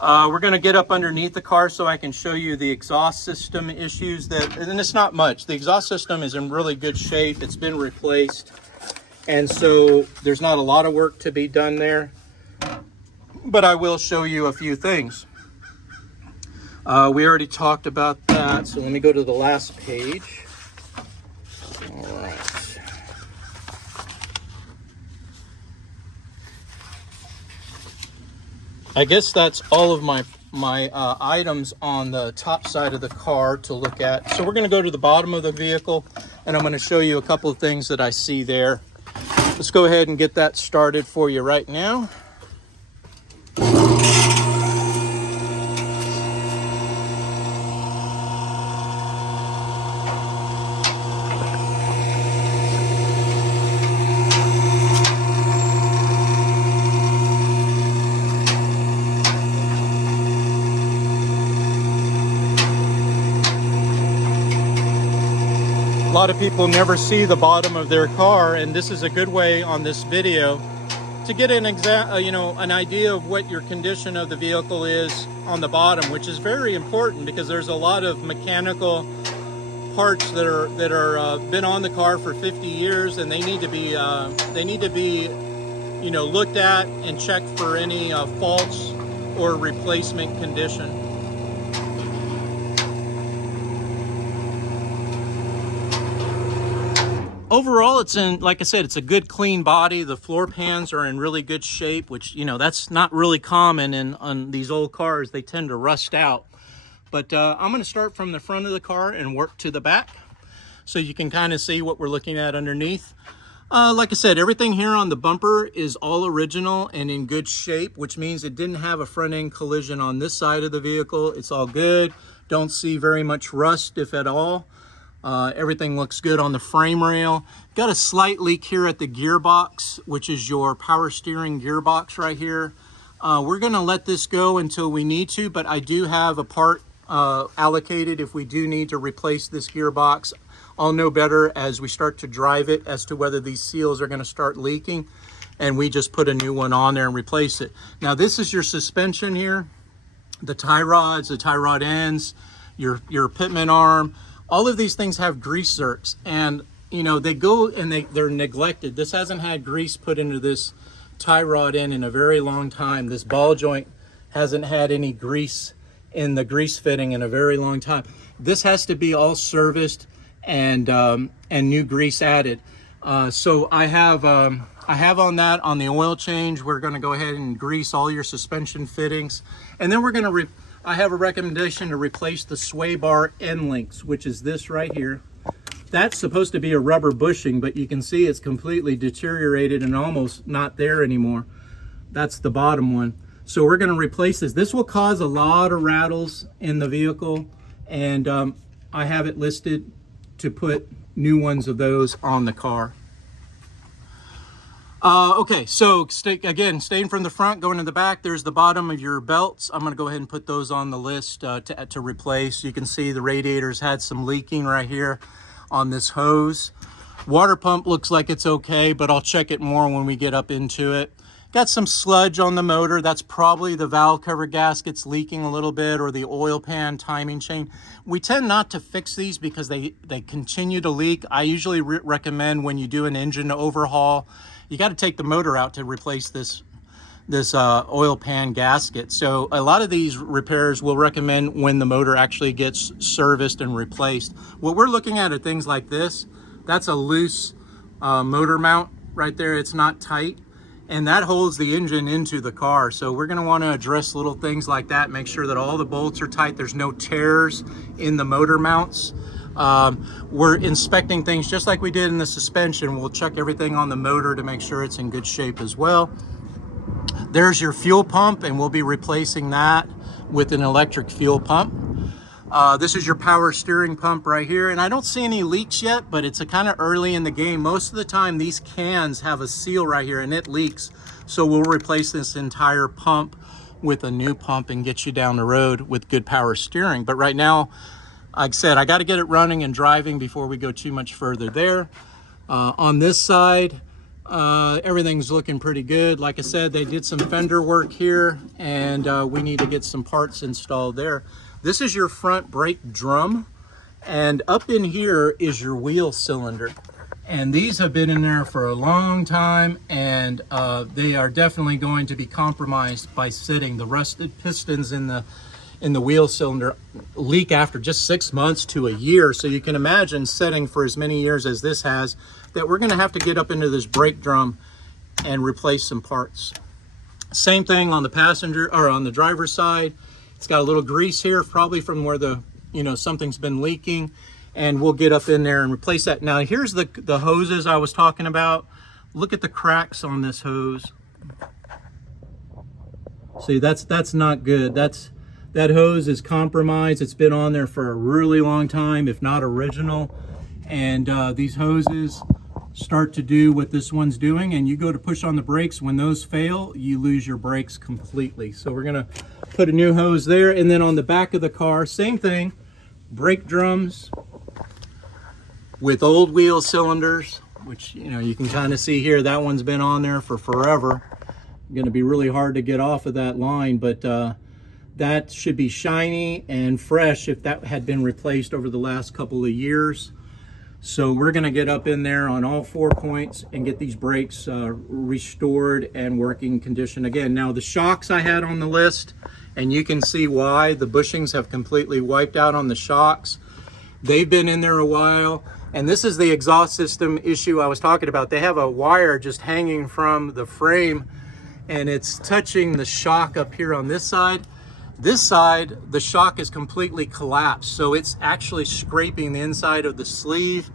We're going to get up underneath the car so I can show you the exhaust system issues and it's not much. The exhaust system is in really good shape. It's been replaced, and so there's not a lot of work to be done there, but I will show you a few things. We already talked about that, so let me go to the last page. All right. I guess that's all of my items on the top side of the car to look at. So we're going to go to the bottom of the vehicle, and I'm going to show you a couple of things that I see there. Let's go ahead and get that started for you right now. A lot of people never see the bottom of their car, and this is a good way on this video to get an an idea of what your condition of the vehicle is on the bottom, which is very important because there's a lot of mechanical parts that are been on the car for 50 years, and they need to be looked at and checked for any faults or replacement condition. Overall, it's in, like I said, it's a good clean body. The floor pans are in really good shape, which, that's not really common on these old cars. They tend to rust out. But I'm going to start from the front of the car and work to the back so you can kind of see what we're looking at underneath. Like I said, everything here on the bumper is all original and in good shape, which means it didn't have a front end collision on this side of the vehicle. It's all good. Don't see very much rust, if at all. Everything looks good on the frame rail. Got a slight leak here at the gearbox, which is your power steering gearbox right here. We're going to let this go until we need to, but I do have a part allocated if we do need to replace this gearbox. I'll know better as we start to drive it as to whether these seals are going to start leaking, and we just put a new one on there and replace it. Now this is your suspension here, the tie rods, the tie rod ends, your pitman arm. All of these things have grease zerks, and they go and they're neglected. This hasn't had grease put into this tie rod in a very long time. This ball joint hasn't had any grease in the grease fitting in a very long time. This has to be all serviced and new grease added. So I have on that, on the oil change, we're going to go ahead and grease all your suspension fittings, and then we're going to I have a recommendation to replace the sway bar end links, which is this right here. That's supposed to be a rubber bushing, but you can see it's completely deteriorated and almost not there anymore. That's the bottom one. So we're going to replace this. This will cause a lot of rattles in the vehicle, and I have it listed to put new ones of those on the car. Okay, so staying from the front, going to the back, there's the bottom of your belts. I'm going to go ahead and put those on the list to replace. You can see the radiators had some leaking right here on this hose. Water pump looks like it's okay, but I'll check it more when we get up into it. Got some sludge on the motor. That's probably the valve cover gaskets leaking a little bit, or the oil pan timing chain. We tend not to fix these because they continue to leak. I usually recommend when you do an engine overhaul, you got to take the motor out to replace this oil pan gasket. So a lot of these repairs will recommend when the motor actually gets serviced and replaced. What we're looking at are things like this. That's a loose motor mount right there. It's not tight, and that holds the engine into the car. So we're going to want to address little things like that, make sure that all the bolts are tight, there's no tears in the motor mounts. We're inspecting things just like we did in the suspension. We'll check everything on the motor to make sure it's in good shape as well. There's your fuel pump, and we'll be replacing that with an electric fuel pump. This is your power steering pump right here, and I don't see any leaks yet, but it's a kind of early in the game. Most of the time these cans have a seal right here and it leaks, so we'll replace this entire pump with a new pump and get you down the road with good power steering. But right now, like I said, I got to get it running and driving before we go too much further there. On this side, everything's looking pretty good. Like I said, they did some fender work here, and we need to get some parts installed there. This is your front brake drum, and up in here is your wheel cylinder. And these have been in there for a long time, and they are definitely going to be compromised by sitting. The rusted pistons in the wheel cylinder leak after just 6 months to a year. So you can imagine sitting for as many years as this has, that we're going to have to get up into this brake drum and replace some parts. Same thing on the passenger or on the driver's side. It's got a little grease here, probably from where the, something's been leaking, and we'll get up in there and replace that. Now here's the hoses I was talking about. Look at the cracks on this hose. See, that's not good. That hose is compromised. It's been on there for a really long time, if not original. And these hoses start to do what this one's doing, and you go to push on the brakes. When those fail, you lose your brakes completely. So we're gonna put a new hose there. And then on the back of the car, same thing, brake drums with old wheel cylinders, which you can kind of see here, that one's been on there for forever. Going to be really hard to get off of that line, but that should be shiny and fresh if that had been replaced over the last couple of years. So we're going to get up in there on all 4 points and get these brakes restored and working condition again. Now the shocks I had on the list, and you can see why. The bushings have completely wiped out on the shocks. They've been in there a while, and this is the exhaust system issue I was talking about. They have a wire just hanging from the frame, and it's touching the shock up here on this side. This side, the shock is completely collapsed, so it's actually scraping the inside of the sleeve.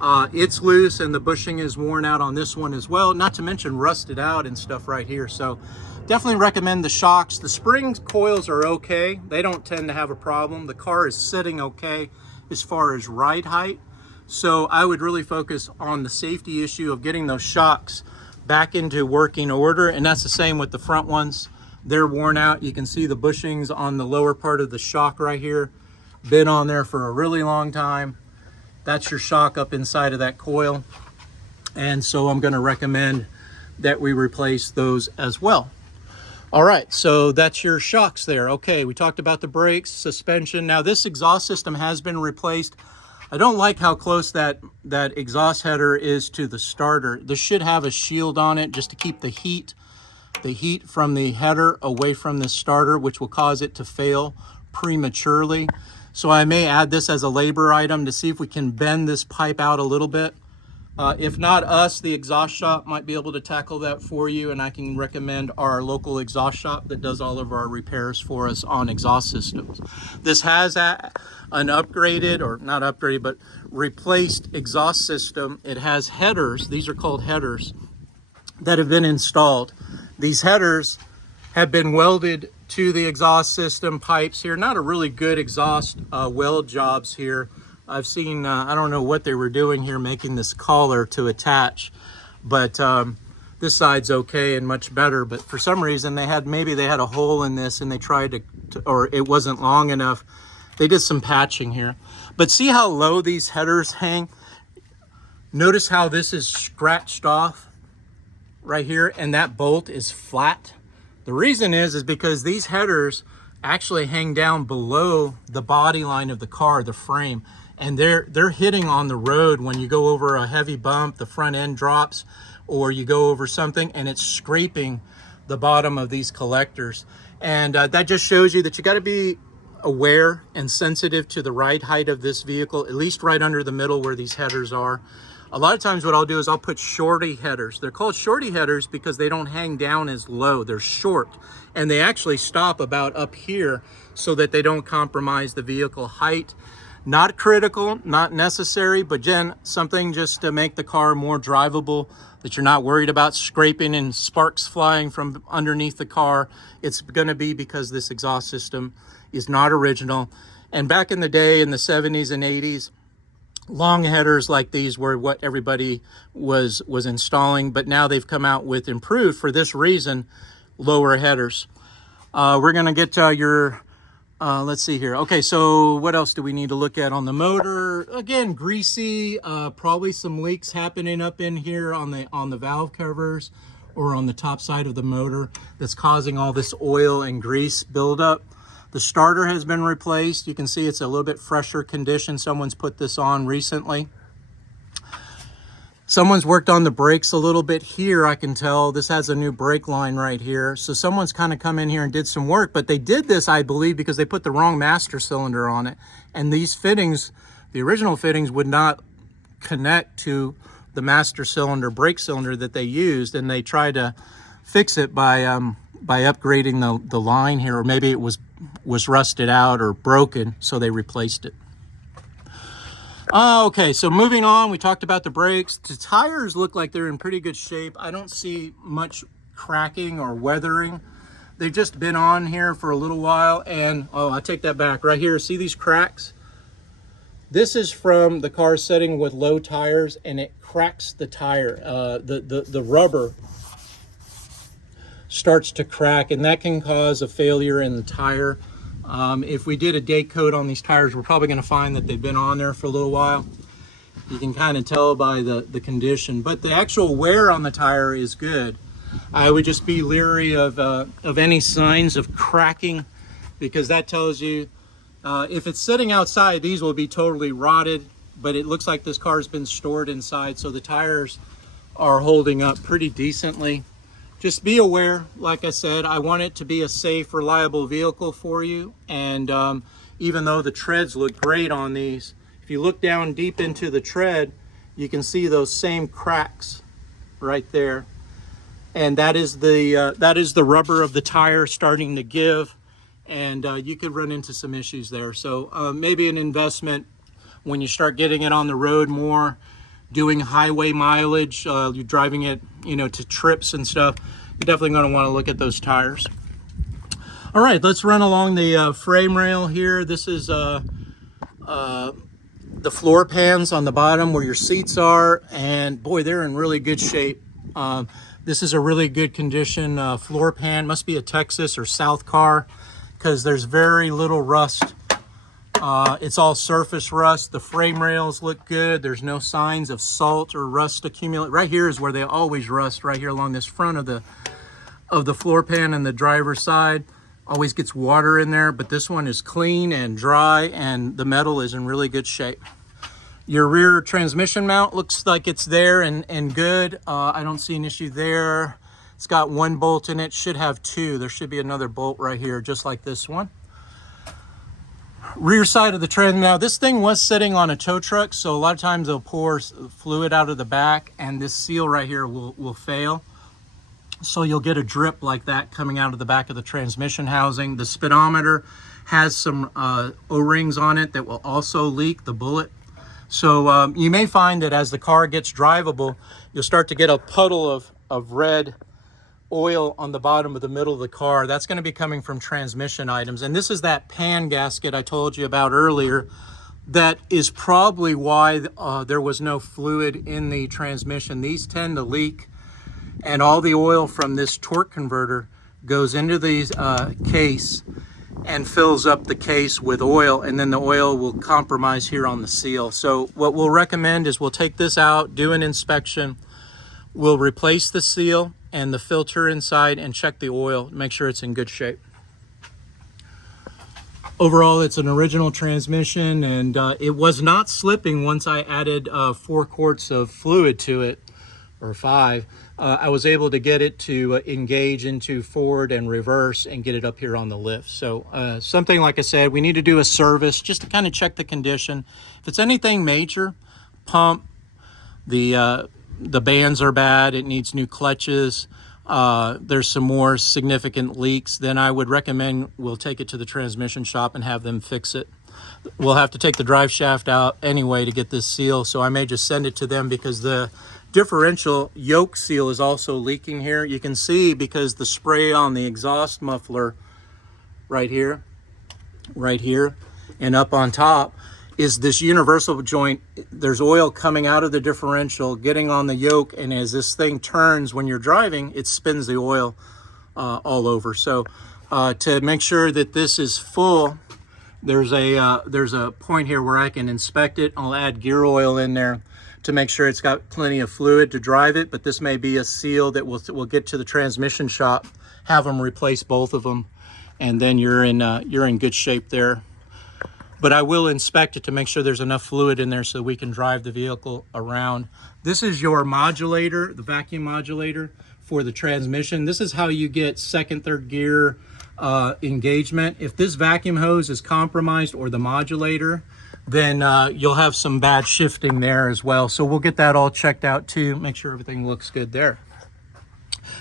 It's loose, and the bushing is worn out on this one as well, not to mention rusted out and stuff right here. So definitely recommend the shocks. The spring coils are okay. They don't tend to have a problem. The car is sitting okay as far as ride height. So I would really focus on the safety issue of getting those shocks back into working order, and that's the same with the front ones. They're worn out. You can see the bushings on the lower part of the shock right here. Been on there for a really long time. That's your shock up inside of that coil. And so I'm going to recommend that we replace those as well. All right, so that's your shocks there. Okay, we talked about the brakes, suspension. Now this exhaust system has been replaced. I don't like how close that exhaust header is to the starter. This should have a shield on it just to keep the heat from the header away from the starter, which will cause it to fail prematurely. So I may add this as a labor item to see if we can bend this pipe out a little bit. If not us, the exhaust shop might be able to tackle that for you, and I can recommend our local exhaust shop that does all of our repairs for us on exhaust systems. This has an upgraded, or not upgraded, but replaced exhaust system. It has headers. These are called headers that have been installed. These headers have been welded to the exhaust system pipes here. Not a really good exhaust weld jobs here. I've seen, I don't know what they were doing here making this collar to attach, but this side's okay and much better. But for some reason maybe they had a hole in this and they tried to, or it wasn't long enough. They did some patching here. But see how low these headers hang? Notice how this is scratched off right here, and that bolt is flat. The reason is because these headers actually hang down below the body line of the car, the frame, and they're hitting on the road when you go over a heavy bump, the front end drops, or you go over something and it's scraping the bottom of these collectors. And that just shows you that you got to be aware and sensitive to the ride height of this vehicle, at least right under the middle where these headers are. A lot of times what I'll do is I'll put shorty headers. They're called shorty headers because they don't hang down as low. They're short, and they actually stop about up here so that they don't compromise the vehicle height. Not critical, not necessary, but again, something just to make the car more drivable, that you're not worried about scraping and sparks flying from underneath the car. It's going to be because this exhaust system is not original. And back in the day, in the 70s and 80s, long headers like these were what everybody was installing, but now they've come out with improved, for this reason, lower headers. We're going to get to your let's see here. Okay, so what else do we need to look at on the motor? Again, greasy, probably some leaks happening up in here on the valve covers or on the top side of the motor that's causing all this oil and grease buildup. The starter has been replaced. You can see it's a little bit fresher condition. Someone's put this on recently. Someone's worked on the brakes a little bit here, I can tell. This has a new brake line right here. So someone's kind of come in here and did some work, but they did this, I believe, because they put the wrong master cylinder on it. And these fittings, the original fittings, would not connect to the master cylinder, brake cylinder that they used, and they tried to fix it by upgrading the line here, or maybe it was rusted out or broken, so they replaced it. Okay, so moving on, we talked about the brakes. The tires look like they're in pretty good shape. I don't see much cracking or weathering. They've just been on here for a little while, and oh, I take that back. Right here, see these cracks? This is from the car setting with low tires, and it cracks the tire. The rubber starts to crack, and that can cause a failure in the tire. If we did a day coat on these tires, we're probably going to find that they've been on there for a little while. You can kind of tell by the condition, but the actual wear on the tire is good. I would just be leery of any signs of cracking, because that tells you if it's sitting outside, these will be totally rotted, but it looks like this car's been stored inside, so the tires are holding up pretty decently. Just be aware, like I said, I want it to be a safe, reliable vehicle for you. And even though the treads look great on these, if you look down deep into the tread, you can see those same cracks right there. And that is the rubber of the tire starting to give, and you could run into some issues there. So maybe an investment when you start getting it on the road more, doing highway mileage, you're driving it, to trips and stuff, you're definitely going to want to look at those tires. All right, let's run along the frame rail here. This is the floor pans on the bottom where your seats are, and boy, they're in really good shape. This is a really good condition floor pan. Must be a Texas or South car, because there's very little rust. It's all surface rust. The frame rails look good. There's no signs of salt or rust accumulate. Right here is where they always rust, right here along this front of the floor pan and the driver's side. Always gets water in there, but this one is clean and dry, and the metal is in really good shape. Your rear transmission mount looks like it's there and good. I don't see an issue there. It's got one bolt in it, should have two. There should be another bolt right here, just like this one. Rear side of the trans. Now this thing was sitting on a tow truck, so a lot of times they'll pour fluid out of the back, and this seal right here will fail. So you'll get a drip like that coming out of the back of the transmission housing. The speedometer has some O-rings on it that will also leak, the bullet. So you may find that as the car gets drivable, you'll start to get a puddle of red oil on the bottom of the middle of the car. That's going to be coming from transmission items. And this is that pan gasket I told you about earlier. That is probably why there was no fluid in the transmission. These tend to leak, and all the oil from this torque converter goes into these case and fills up the case with oil, and then the oil will compromise here on the seal. So what we'll recommend is we'll take this out, do an inspection, we'll replace the seal and the filter inside, and check the oil, make sure it's in good shape. Overall, it's an original transmission, and it was not slipping once I added 4 quarts of fluid to it, or 5. I was able to get it to engage into forward and reverse and get it up here on the lift. So something, like I said, we need to do a service just to kind of check the condition. If it's anything major, pump, the bands are bad, it needs new clutches, there's some more significant leaks, then I would recommend we'll take it to the transmission shop and have them fix it. we'll have to take the drive shaft out anyway to get this seal. So I may just send it to them because the differential yoke seal is also leaking here. You can see because the spray on the exhaust muffler right here, and up on top is this universal joint. There's oil coming out of the differential, getting on the yoke, and as this thing turns when you're driving, it spins the oil all over. So to make sure that this is full, there's a point here where I can inspect it. I'll add gear oil in there to make sure it's got plenty of fluid to drive it, but this may be a seal that we'll get to the transmission shop, have them replace both of them, and then you're in good shape there. But I will inspect it to make sure there's enough fluid in there so we can drive the vehicle around. This is your modulator, the vacuum modulator for the transmission. This is how you get second, third gear engagement. If this vacuum hose is compromised or the modulator, then you'll have some bad shifting there as well. So we'll get that all checked out too, make sure everything looks good there.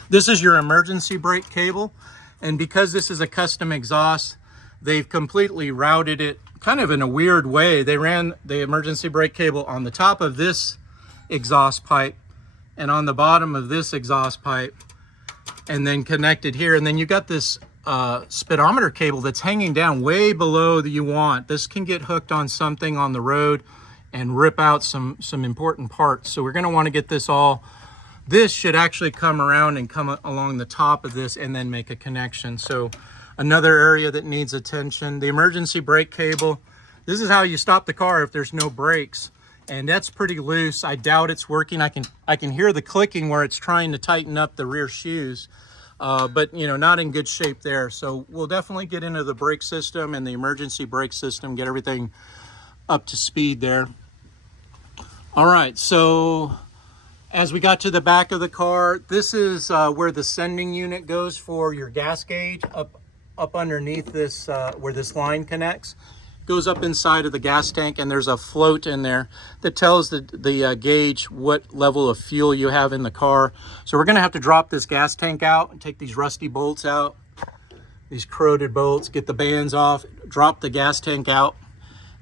This is your emergency brake cable. And because this is a custom exhaust, they've completely routed it kind of in a weird way. They ran the emergency brake cable on the top of this exhaust pipe and on the bottom of this exhaust pipe, and then connected here. And then you got this speedometer cable that's hanging down way below that you want. This can get hooked on something on the road and rip out some important parts. So we're going to want to get this all. This should actually come around and come along the top of this and then make a connection. So another area that needs attention, the emergency brake cable. This is how you stop the car if there's no brakes, and that's pretty loose. I doubt it's working. I can hear the clicking where it's trying to tighten up the rear shoes, but you know, not in good shape there. So we'll definitely get into the brake system and the emergency brake system, get everything up to speed there. All right, so as we got to the back of the car, this is where the sending unit goes for your gas gauge, up underneath this, where this line connects. Goes up inside of the gas tank, and there's a float in there that tells the gauge what level of fuel you have in the car. So we're gonna have to drop this gas tank out and take these rusty bolts out, these corroded bolts, get the bands off, drop the gas tank out,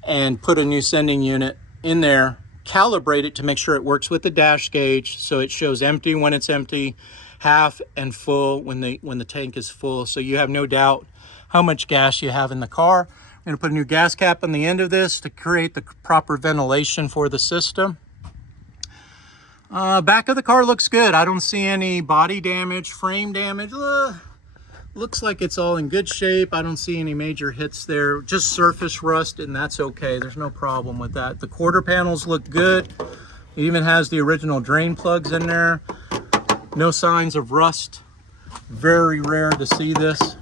and put a new sending unit in there, calibrate it to make sure it works with the dash gauge, so it shows empty when it's empty, half and full when the tank is full, so you have no doubt how much gas you have in the car. I'm going to put a new gas cap on the end of this to create the proper ventilation for the system. Back of the car looks good. I don't see any body damage, frame damage. Looks like it's all in good shape. I don't see any major hits there, just surface rust, and that's okay. There's no problem with that. The quarter panels look good. It even has the original drain plugs in there. No signs of rust. Very rare to see this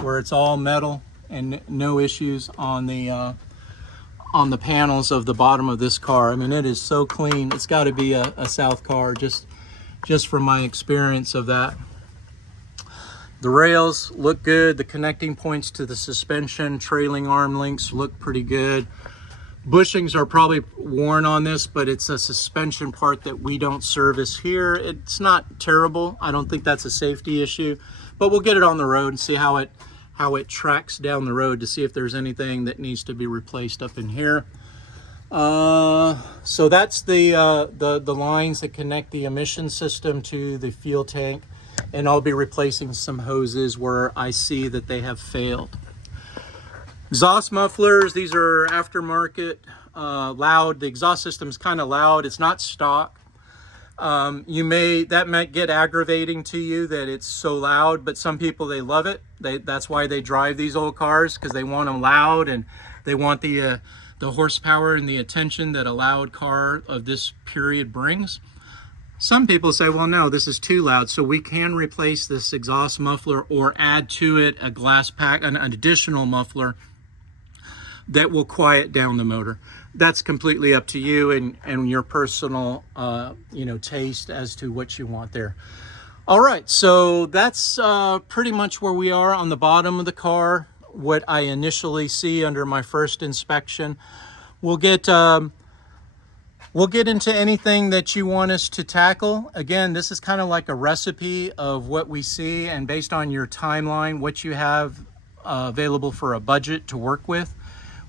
where it's all metal and no issues on the panels of the bottom of this car. I mean, it is so clean. It's got to be a South car, just from my experience of that. The rails look good. The connecting points to the suspension, trailing arm links look pretty good. Bushings are probably worn on this, but it's a suspension part that we don't service here. It's not terrible. I don't think that's a safety issue, but we'll get it on the road and see how it tracks down the road to see if there's anything that needs to be replaced up in here. So that's the lines that connect the emission system to the fuel tank, and I'll be replacing some hoses where I see that they have failed. Exhaust mufflers, these are aftermarket, loud. The exhaust system is kind of loud. It's not stock. That might get aggravating to you that it's so loud, but some people, they love it. That's why they drive these old cars, because they want them loud and they want the horsepower and the attention that a loud car of this period brings. Some people say, well, no, this is too loud, so we can replace this exhaust muffler or add to it a glass pack, an additional muffler that will quiet down the motor. That's completely up to you and your personal taste as to what you want there. All right, so that's pretty much where we are on the bottom of the car, what I initially see under my first inspection. We'll get into anything that you want us to tackle. Again, this is kind of like a recipe of what we see, and based on your timeline, what you have available for a budget to work with.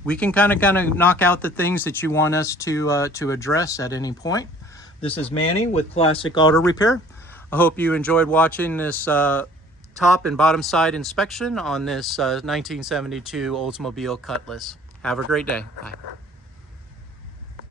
we can kind of knock out the things that you want us to address at any point. This is Manny with Classic Auto Repair. I hope you enjoyed watching this top and bottom side inspection on this 1972 Oldsmobile Cutlass. Have a great day. Bye.